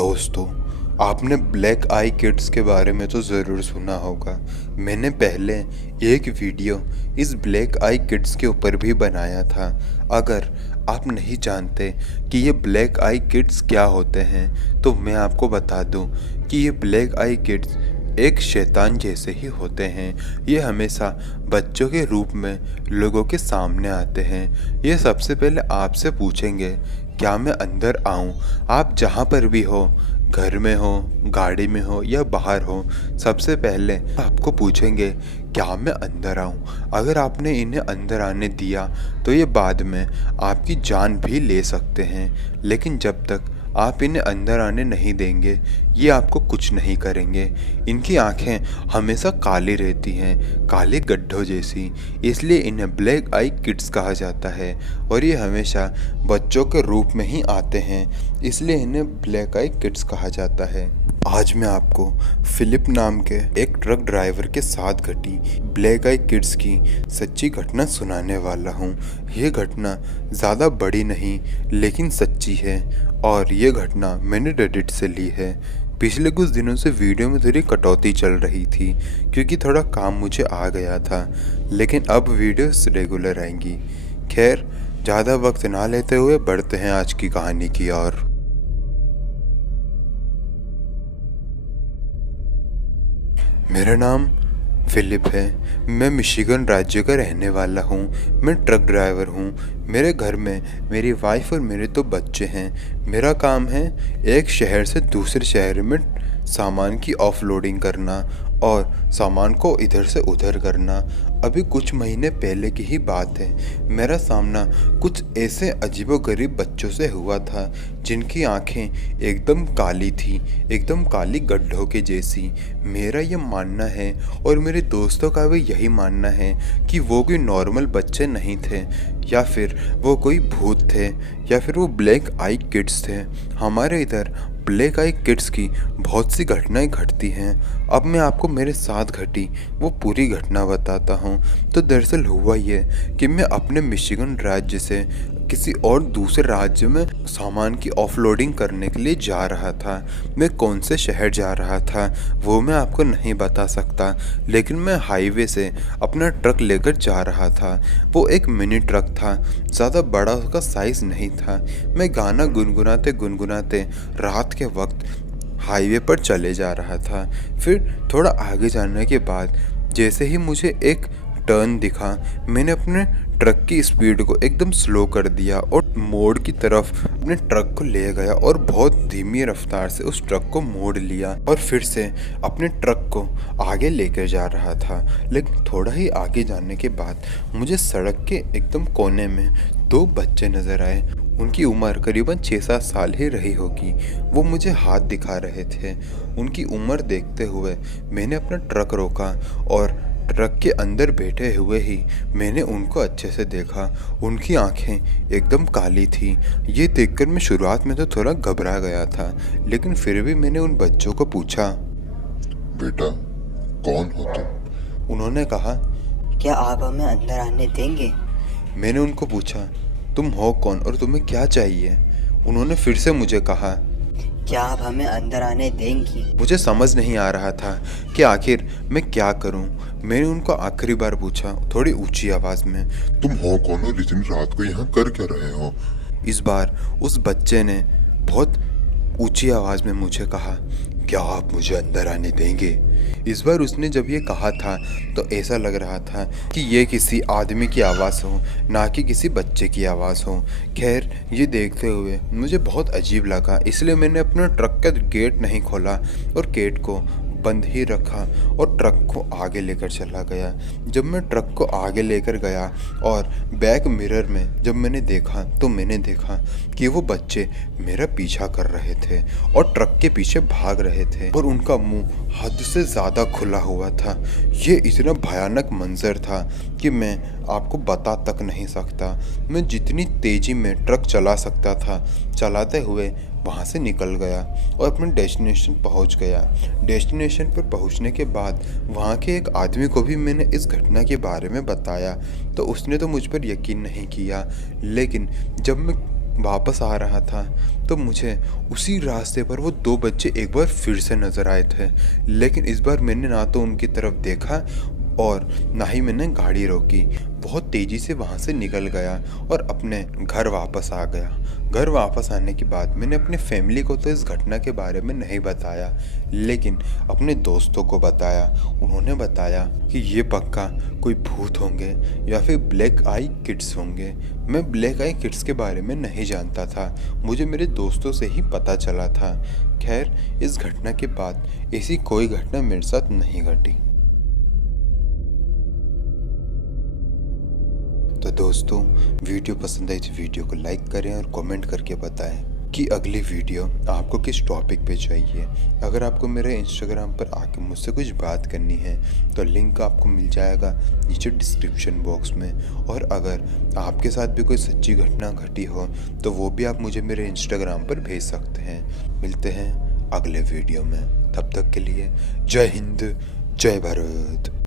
दोस्तों, आपने ब्लैक आई किड्स के बारे में तो ज़रूर सुना होगा। मैंने पहले एक वीडियो इस ब्लैक आई किड्स के ऊपर भी बनाया था। अगर आप नहीं जानते कि ये ब्लैक आई किड्स क्या होते हैं तो मैं आपको बता दूं कि ये ब्लैक आई किड्स एक शैतान जैसे ही होते हैं। ये हमेशा बच्चों के रूप में लोगों के सामने आते हैं। ये सबसे पहले आपसे पूछेंगे, क्या मैं अंदर आऊं? आप जहां पर भी हो, घर में हो, गाड़ी में हो या बाहर हो, सबसे पहले आपको पूछेंगे क्या मैं अंदर आऊं? अगर आपने इन्हें अंदर आने दिया तो ये बाद में आपकी जान भी ले सकते हैं, लेकिन जब तक आप इन्हें अंदर आने नहीं देंगे ये आपको कुछ नहीं करेंगे। इनकी आंखें हमेशा काली रहती हैं, काले गड्ढों जैसी, इसलिए इन्हें ब्लैक आई किड्स कहा जाता है। और ये हमेशा बच्चों के रूप में ही आते हैं, इसलिए इन्हें ब्लैक आई किड्स कहा जाता है। आज मैं आपको फिलिप नाम के एक ट्रक ड्राइवर के साथ घटी ब्लैक आई किड्स की सच्ची घटना सुनाने वाला हूँ। ये घटना ज़्यादा बड़ी नहीं लेकिन सच्ची है और ये घटना मैंने रेडिट से ली है। पिछले कुछ दिनों से वीडियो में थोड़ी कटौती चल रही थी क्योंकि थोड़ा काम मुझे आ गया था, लेकिन अब वीडियोस रेगुलर आएंगी। खैर, ज़्यादा वक्त ना लेते हुए बढ़ते हैं आज की कहानी की ओर। मेरा नाम फिलिप है। मैं मिशिगन राज्य का रहने वाला हूँ। मैं ट्रक ड्राइवर हूँ। मेरे घर में मेरी वाइफ और मेरे 2 बच्चे हैं। मेरा काम है एक शहर से दूसरे शहर में सामान की ऑफलोडिंग करना और सामान को इधर से उधर करना। अभी कुछ महीने पहले की ही बात है। मेरा सामना कुछ ऐसे अजीबोगरीब बच्चों से हुआ था जिनकी आंखें एकदम काली थी, एकदम काली गड्ढों के जैसी। मेरा ये मानना है और मेरे दोस्तों का भी यही मानना है कि वो कोई नॉर्मल बच्चे नहीं थे, या फिर वो कोई भूत थे, या फिर वो ब्लैक आई किड्स थे। हमारे इधर ब्लैक आई किड्स की बहुत सी घटनाएं घटती हैं। अब मैं आपको मेरे साथ घटी वो पूरी घटना बताता हूँ। तो दरअसल हुआ ये कि मैं अपने मिशिगन राज्य से किसी और दूसरे राज्य में सामान की ऑफलोडिंग करने के लिए जा रहा था। मैं कौन से शहर जा रहा था वो मैं आपको नहीं बता सकता, लेकिन मैं हाईवे से अपना ट्रक लेकर जा रहा था। वो एक मिनी ट्रक था, ज़्यादा बड़ा उसका साइज़ नहीं था। मैं गाना गुनगुनाते गुनगुनाते रात के वक्त हाईवे पर चले जा रहा था। फिर थोड़ा आगे जाने के बाद जैसे ही मुझे एक टर्न दिखा, मैंने अपने ट्रक की स्पीड को एकदम स्लो कर दिया और मोड़ की तरफ अपने ट्रक को ले गया और बहुत धीमी रफ्तार से उस ट्रक को मोड़ लिया और फिर से अपने ट्रक को आगे लेकर जा रहा था। लेकिन थोड़ा ही आगे जाने के बाद मुझे सड़क के एकदम कोने में 2 बच्चे नज़र आए। उनकी उम्र करीबन 6-7 साल ही रही होगी। वो मुझे हाथ दिखा रहे थे। उनकी उम्र देखते हुए मैंने अपना ट्रक रोका और ट्रक के अंदर बैठे हुए ही मैंने उनको अच्छे से देखा। उनकी आंखें एकदम काली थी। ये देखकर मैं शुरुआत में तो थोड़ा घबरा गया था, लेकिन फिर भी मैंने उन बच्चों को पूछा, बेटा, कौन हो तुम? उन्होंने कहा, क्या आप हमें अंदर आने देंगे? मैंने उनको पूछा, तुम हो कौन और तुम्हें क्या चाहिए? उन्होंने फिर से मुझे कहा, क्या आप हमें अंदर आने देंगी? मुझे समझ नहीं आ रहा था कि आखिर मैं क्या करूं। मैंने उनको आखिरी बार पूछा, थोड़ी ऊंची आवाज़ में, तुम हो कौन और इतनी रात को यहाँ कर क्या रहे हो? इस बार उस बच्चे ने बहुत ऊंची आवाज़ में मुझे कहा, क्या आप मुझे अंदर आने देंगे? इस बार उसने जब ये कहा था तो ऐसा लग रहा था कि ये किसी आदमी की आवाज़ हो, ना कि किसी बच्चे की आवाज़ हो। खैर, ये देखते हुए मुझे बहुत अजीब लगा, इसलिए मैंने अपने ट्रक का गेट नहीं खोला और गेट को बंद ही रखा और ट्रक को आगे लेकर चला गया। जब मैं ट्रक को आगे लेकर गया और बैक मिरर में जब मैंने देखा तो मैंने देखा कि वो बच्चे मेरा पीछा कर रहे थे और ट्रक के पीछे भाग रहे थे और उनका मुंह हद से ज़्यादा खुला हुआ था। ये इतना भयानक मंजर था कि मैं आपको बता तक नहीं सकता। मैं जितनी तेज़ी में ट्रक चला सकता था चलाते हुए वहाँ से निकल गया और अपने डेस्टिनेशन पहुँच गया। डेस्टिनेशन पर पहुँचने के बाद वहाँ के एक आदमी को भी मैंने इस घटना के बारे में बताया तो उसने तो मुझ पर यकीन नहीं किया, लेकिन जब मैं वापस आ रहा था तो मुझे उसी रास्ते पर वो 2 बच्चे एक बार फिर से नज़र आए थे। लेकिन इस बार मैंने ना तो उनकी तरफ देखा और ना ही मैंने गाड़ी रोकी। बहुत तेज़ी से वहाँ से निकल गया और अपने घर वापस आ गया। घर वापस आने के बाद मैंने अपने फैमिली को तो इस घटना के बारे में नहीं बताया, लेकिन अपने दोस्तों को बताया। उन्होंने बताया कि ये पक्का कोई भूत होंगे या फिर ब्लैक आई किड्स होंगे। मैं ब्लैक आई किड्स के बारे में नहीं जानता था, मुझे मेरे दोस्तों से ही पता चला था। खैर, इस घटना के बाद ऐसी कोई घटना मेरे साथ नहीं घटी। तो दोस्तों, वीडियो पसंद आई तो वीडियो को लाइक करें और कमेंट करके बताएं कि अगली वीडियो आपको किस टॉपिक पे चाहिए। अगर आपको मेरे इंस्टाग्राम पर आके मुझसे कुछ बात करनी है तो लिंक आपको मिल जाएगा नीचे डिस्क्रिप्शन बॉक्स में। और अगर आपके साथ भी कोई सच्ची घटना घटी हो तो वो भी आप मुझे मेरे इंस्टाग्राम पर भेज सकते हैं। मिलते हैं अगले वीडियो में, तब तक के लिए जय हिंद, जय भारत।